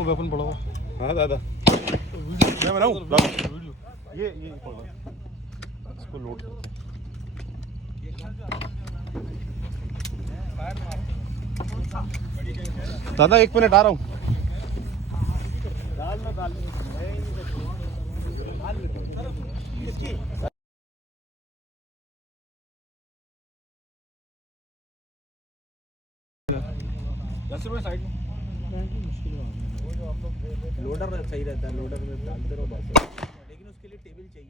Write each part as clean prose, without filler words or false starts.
वेपन पड़ा हुआ। हाँ दादा मैं बनाऊँ वीडियो ये पड़ा इसको लोड करते दादा 1 मिनट आ रहा हूँ। साइड लोडर सही रहता है, लोडर में डालते रहो बस, लेकिन उसके लिए टेबल चाहिए।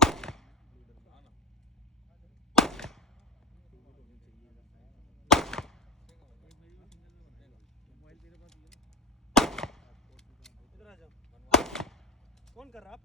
कौन कर रहा है?